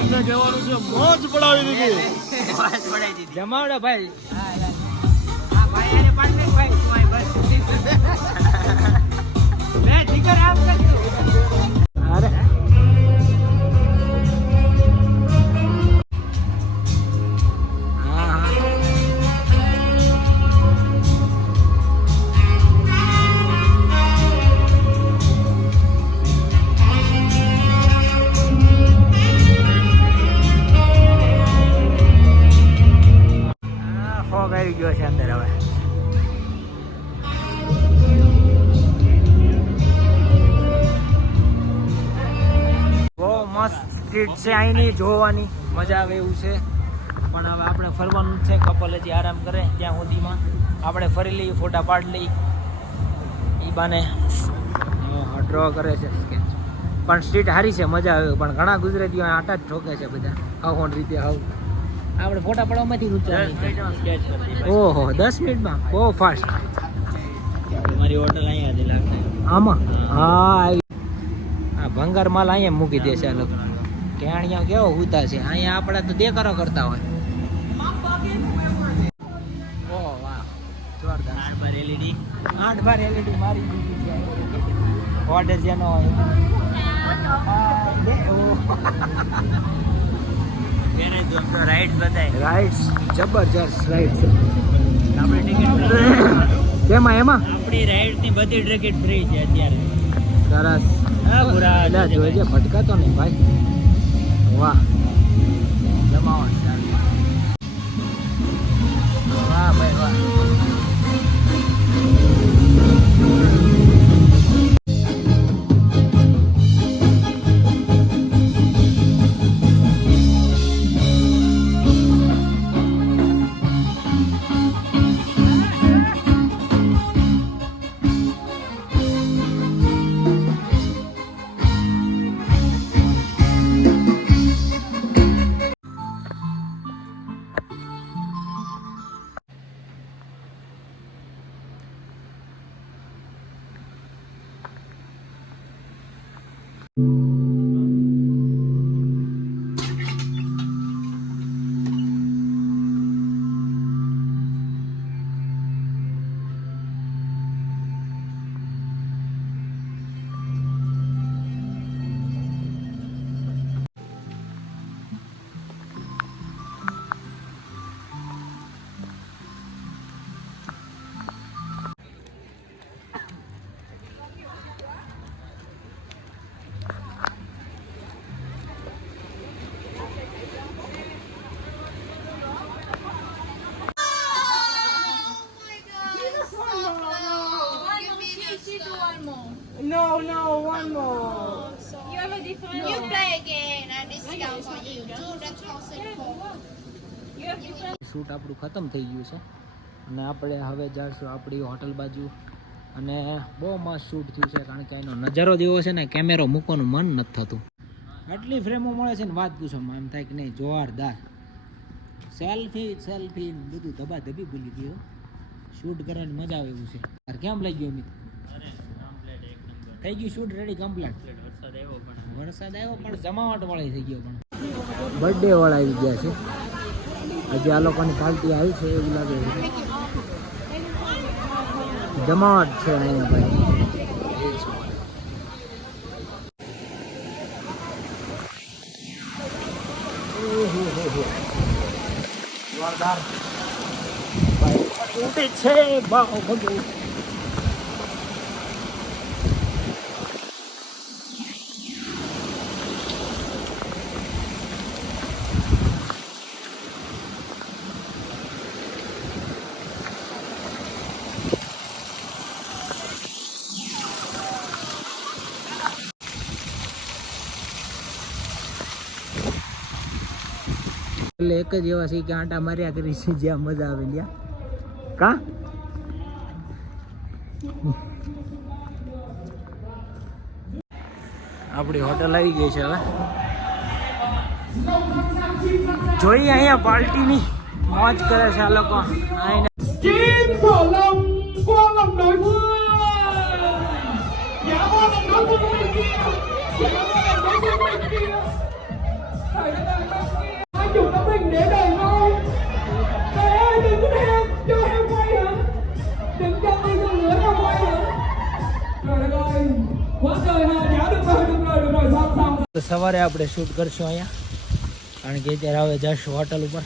એમને કહેવાનું છે મોજ પડાવી દીધી. મોજ પડાવી દીધી. જમાવડે ભાઈ. હા ભાઈ આને પાડને ભાઈ તમારી બસ. મે દીકર આમ કરજો. અરે ફોગ આવી ગયો છે અંદર હવે. બહુ મસ્ત સ્ટ્રીટ છે અહીંની, જોવાની મજા આવે એવું છે. પણ હવે આપણે ફરવાનું છે, કપલ હજી આરામ કરે ત્યાં સુધીમાં આપણે ફરી લઈએ, ફોટા પાડી લઈએ. એ બાને ડ્રો કરે છે સ્કેચ. પણ સ્ટ્રીટ સારી છે, મજા આવે. પણ ઘણા ગુજરાતીઓ આટા જ ઠોકે છે બધા આવું રીતે આવું. આપણે ફોટા પડવામાંથી ઊંચા. ઓહો 10 મિનિટમાં બહુ ફાસ્ટ. મારી હોટલ અહીંયા હતી લાગશે. આમાં હા આ ભંગાર માલ અહીંયા મૂકી દે છે આ લોકો. ટેણિયા કેવો ઉતા છે અહીંયા, આપણે તો દેખાડો કરતા હોય. ઓહ વાહ જોરદાર. 8 LED 8 બાર LED મારી દીધી છે. ઓર્ડર જેનો હોય એને તો રાઈડ બતાય. રાઇડ્સ જબરજસ્ત રાઇડ છે. આપણી ટિકિટ કેમાં એમાં આપણી રાઈડ ની બધી ટિકિટ ફ્રી છે અત્યારે. સરસ. હા પૂરા એટલે જોજે ભટકાતો નહીં ભાઈ. વાહ જમાવટ સારી. વાહ ભાઈ વાહ. No, one more. You have a different. No. You play again and discount for you. 2,004. You have different. Shoot આપણું ખતમ થઈ ગયું છે અને આપણે હવે જઈશું આપણી હોટલ બાજુ. અને બહુ મસ્ત શૂટ થયું છે, કારણ કે એનો નજારો જેવો છે ને કેમેરો મૂકવાનું મન નથી થતું. આટલી ફ્રેમો મળે છે ને વાત પૂછો, એમ થાય કે નહીં જોરદાર. સેલ્ફી બધું ધબાધબી ભૂલી ગયો. શૂટ કરવાની મજા આવે એવું છે. કેમ લઈ ગયો અમિત? થઈ ગયું શૂટ રેડી કમ્પ્લીટ. વરસાદ આવ્યો પણ જમાવટ વાળી થઈ ગયો. પણ બર્થડે વાળા આવી ગયા છે. હજી આ લોકોની પાર્ટી આવી છે એવું લાગે છે. જમાવટ છે અહીંયા ભાઈ. જોરદાર ઉઠે છે બાવ બધું. એટલે એક જ એવા છે કે આંટા માર્યા કરી છે જ્યાં મજા આવે લ્યા. કા આપણી હોટલ આવી ગઈ છે. હવે જોઈએ અહીંયા પાર્ટીની મોજ કરે છે આ લોકો. Trời đất ơi, 20 tấm hình để đời thôi. Trời ơi, đừng có em, cho em quay hả? Đừng cho đi cho nữa đâu quay hả? Trời đất ơi, quá trời ha, dạ được rồi, xong. તો સવારે આપણે shoot કરશું અહીંયા કારણ કે અત્યારે હવે જશું હોટલ ઉપર